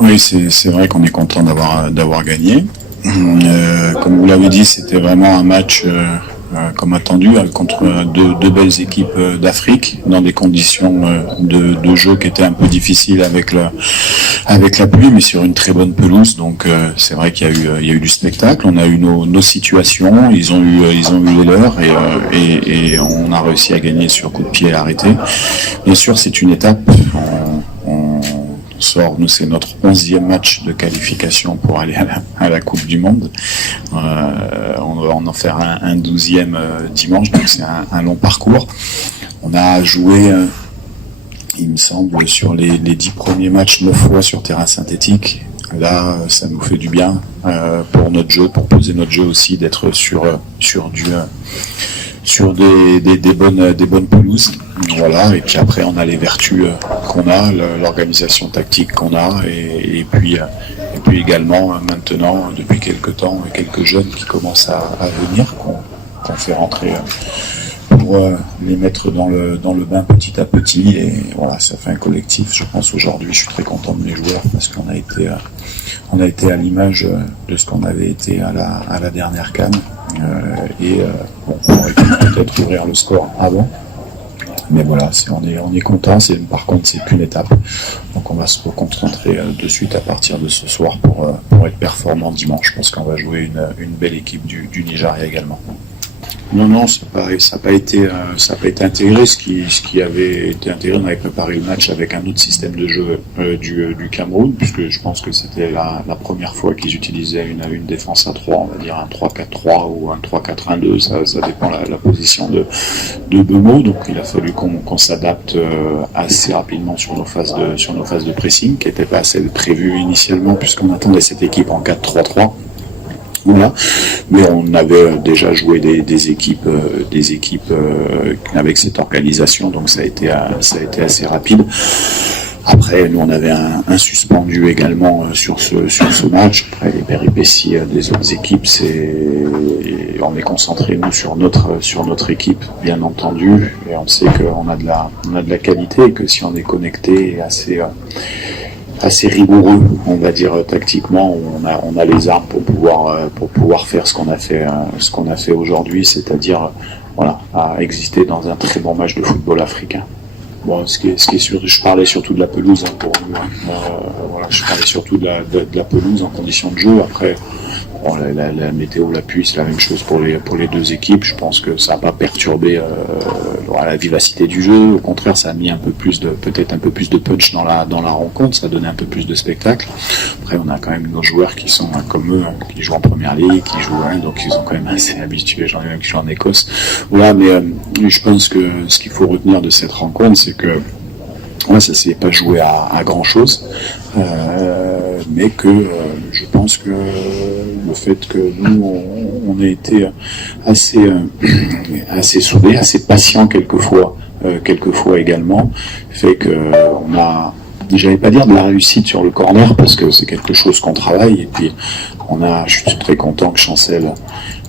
Oui, c'est vrai qu'on est content d'avoir gagné. Comme vous l'avez dit, c'était vraiment un match comme attendu contre deux belles équipes d'Afrique dans des conditions de jeu qui étaient un peu difficiles avec la pluie, mais sur une très bonne pelouse. Donc c'est vrai qu'il y a eu du spectacle. On a eu nos situations, ils ont eu les leurs et on a réussi à gagner sur coup de pied arrêté. Bien sûr, c'est une étape. On sort, nous c'est notre 11e match de qualification pour aller à la Coupe du Monde. On va en faire un 12e dimanche, donc c'est un long parcours. On a joué, il me semble, sur les 10 premiers matchs 9 fois sur terrain synthétique. Là, ça nous fait du bien pour notre jeu, pour poser notre jeu aussi, d'être sur des bonnes pelouses. Voilà, et puis après on a les vertus qu'on a, l'organisation tactique qu'on a, et puis également maintenant depuis quelques temps quelques jeunes qui commencent à venir, qu'on fait rentrer pour les mettre dans le bain petit à petit, et voilà, ça fait un collectif. Je pense aujourd'hui, je suis très content de mes joueurs parce qu'on a été à l'image de ce qu'on avait été à la dernière CAN. On aurait pu peut-être ouvrir le score avant, mais voilà, on est content. Par contre, c'est qu'une étape, donc on va se concentrer de suite à partir de ce soir pour être performant dimanche. Je pense qu'on va jouer une belle équipe du Nigeria également. Non, ça n'a pas été intégré. Ce qui avait été intégré, on avait préparé le match avec un autre système de jeu du Cameroun, puisque je pense que c'était la première fois qu'ils utilisaient une défense à 3, on va dire un 3-4-3 ou un 3-4-1-2, ça dépend la position de Bemo. Donc il a fallu qu'on s'adapte assez rapidement sur nos phases de pressing, qui n'étaient pas celles prévues initialement, puisqu'on attendait cette équipe en 4-3-3. Voilà. Mais on avait déjà joué des équipes avec cette organisation, donc ça a été assez rapide. Après, nous on avait un suspendu également sur ce match. Après les péripéties des autres équipes, on est concentré nous sur notre équipe, bien entendu, et on sait qu'on a de la qualité, et que si on est connecté et assez rigoureux, on va dire tactiquement, on a les armes pour pouvoir faire ce qu'on a fait aujourd'hui, c'est-à-dire voilà, à exister dans un très bon match de football africain. Bon, ce qui est sûr, je parlais surtout de la pelouse pour nous. Voilà, je parlais surtout de la pelouse en conditions de jeu. Après, bon, la météo, la pluie, c'est la même chose pour les deux équipes. Je pense que ça n'a pas perturbé la vivacité du jeu. Au contraire, ça a mis peut-être un peu plus de punch dans la rencontre. Ça a donné un peu plus de spectacle. Après, on a quand même nos joueurs qui sont comme eux, qui jouent en première ligue, qui jouent, donc ils sont quand même assez habitués. J'en ai même qui jouent en Écosse. Voilà, mais je pense que ce qu'il faut retenir de cette rencontre, c'est que ça s'est pas joué à grand chose, mais que je pense que le fait que nous on ait été assez soudés, assez patients quelquefois également, fait que on a, j'allais pas dire de la réussite sur le corner parce que c'est quelque chose qu'on travaille, et puis je suis très content que Chancel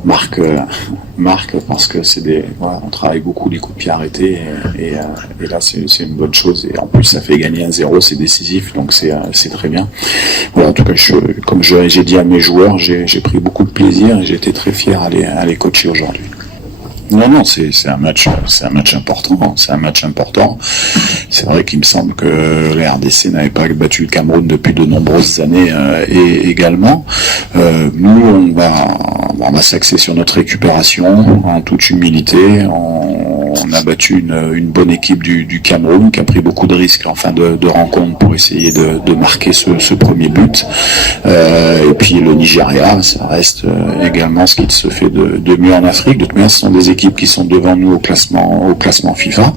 marque parce que on travaille beaucoup les coups de pied arrêtés, et là c'est une bonne chose, et en plus ça fait gagner 1-0, c'est décisif, donc c'est très bien. Voilà, en tout cas, comme j'ai dit à mes joueurs, j'ai pris beaucoup de plaisir et j'ai été très fier à les coacher aujourd'hui. Non, c'est un match important. C'est un match important. C'est vrai qu'il me semble que les RDC n'avaient pas battu le Cameroun depuis de nombreuses années, et également. Nous, on va s'axer sur notre récupération en toute humilité. On a battu une bonne équipe du Cameroun qui a pris beaucoup de risques en fin de rencontre pour essayer de marquer ce premier but. Et puis le Nigeria, ça reste également ce qui se fait de mieux en Afrique. De toute manière, ce sont des équipes qui sont devant nous au classement FIFA.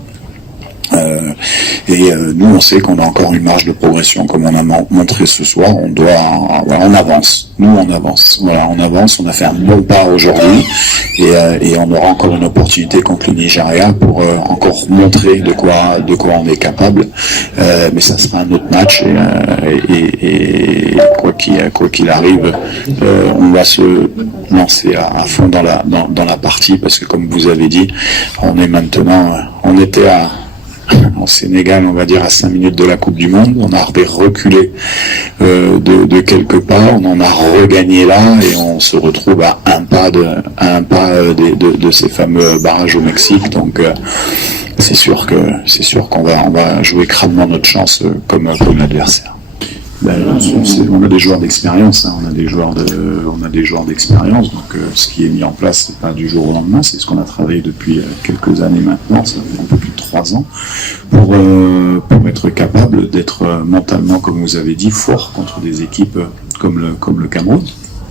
Nous, on sait qu'on a encore une marge de progression, comme on a montré ce soir. On avance. Nous, on avance. Voilà, on avance. On a fait un bon pas aujourd'hui, et on aura encore une opportunité contre le Nigeria pour encore montrer de quoi on est capable. Mais ça sera un autre match, et quoi qu'il arrive, on va se lancer à fond dans la partie, parce que comme vous avez dit, on était en Sénégal, on va dire à 5 minutes de la Coupe du Monde. On a reculé de quelques pas, on en a regagné là et on se retrouve à un pas de ces fameux barrages au Mexique. Donc c'est sûr qu'on va jouer crânement notre chance comme l'adversaire. On a des joueurs d'expérience, hein, on a des joueurs d'expérience. Donc ce qui est mis en place, c'est pas du jour au lendemain, c'est ce qu'on a travaillé depuis quelques années maintenant, ça fait un peu plus de 3 ans, pour être capable d'être mentalement, comme vous avez dit, fort contre des équipes comme le Cameroun.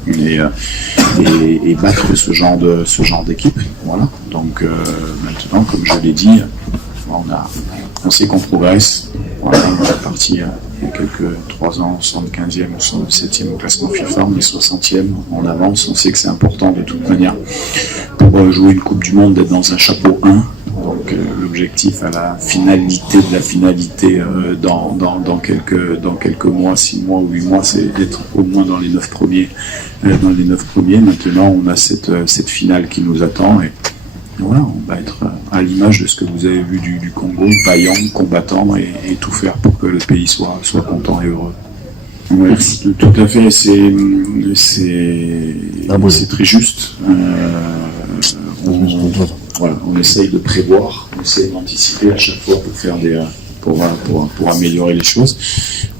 Et battre ce genre d'équipe. Voilà. Donc maintenant, comme je l'ai dit, on sait qu'on progresse. Voilà, on est parti il y a quelques 3 ans, 75e ou 77e au classement FIFA, on est 60e, on avance, on sait que c'est important de toute manière pour jouer une Coupe du Monde d'être dans un chapeau 1. Donc l'objectif à la finalité de la finalité dans quelques mois, 6 mois ou 8 mois, c'est d'être au moins dans les 9 premiers. Maintenant, on a cette finale qui nous attend et voilà, on va être à l'image de ce que vous avez vu du Congo, vaillant, combattant et tout faire pour que le pays soit content et heureux. Ouais, tout à fait, c'est très juste. On essaye de prévoir, on essaye d'anticiper à chaque fois pour améliorer les choses.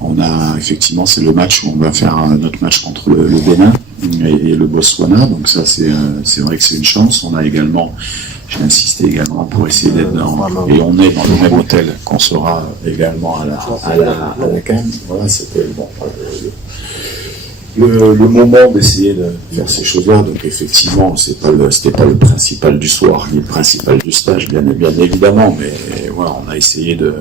On a effectivement, c'est le match où on va faire notre match contre le Bénin et le Botswana, donc ça c'est vrai que c'est une chance. On a également, j'ai insisté également pour essayer d'être et on est dans le même hôtel qu'on sera également à la CAN. Voilà, c'était le moment d'essayer de faire ces choses-là. Donc effectivement, c'était pas le principal du soir, ni le principal du stage, bien évidemment, mais voilà, on a essayé de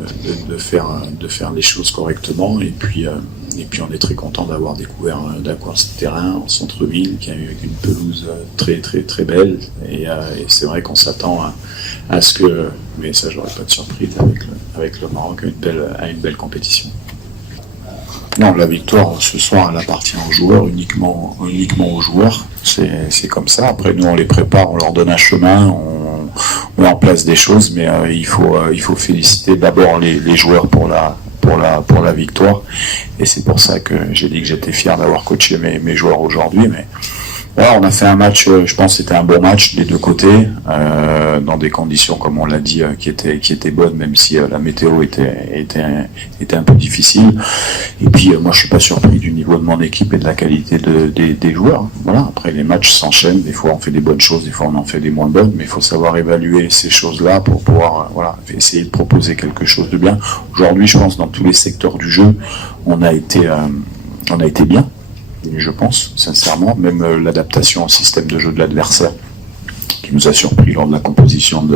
faire les choses correctement, et puis on est très content d'avoir découvert ce terrain en centre-ville, qui a eu une pelouse très très très belle, et c'est vrai qu'on s'attend à ce que, mais ça j'aurais pas de surprise avec le Maroc, à une belle compétition. Non, la victoire ce soir, elle appartient aux joueurs, uniquement aux joueurs. C'est comme ça. Après, nous, on les prépare, on leur donne un chemin, on met en place des choses, mais il faut féliciter d'abord les joueurs pour la victoire. Et c'est pour ça que j'ai dit que j'étais fier d'avoir coaché mes joueurs aujourd'hui. Mais voilà, on a fait un match, je pense que c'était un bon match des deux côtés, dans des conditions, comme on l'a dit, qui étaient bonnes, même si la météo était un peu difficile. Et puis moi je suis pas surpris du niveau de mon équipe et de la qualité des joueurs. Voilà, après les matchs s'enchaînent, des fois on fait des bonnes choses, des fois on en fait des moins bonnes, mais il faut savoir évaluer ces choses-là pour pouvoir essayer de proposer quelque chose de bien. Aujourd'hui, je pense, dans tous les secteurs du jeu, on a été bien. Je pense, sincèrement, même l'adaptation au système de jeu de l'adversaire, qui nous a surpris lors de la composition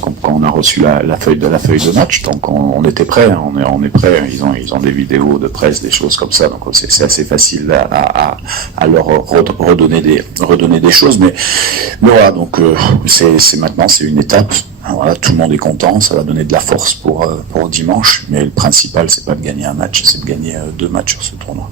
quand on a reçu la feuille de match. Donc on était prêts, on est prêts. Ils ont des vidéos de presse, des choses comme ça. Donc c'est assez facile à leur redonner des choses. Mais voilà, donc maintenant c'est une étape. Voilà, tout le monde est content, ça va donner de la force pour dimanche. Mais le principal, c'est pas de gagner un match, c'est de gagner 2 matchs sur ce tournoi.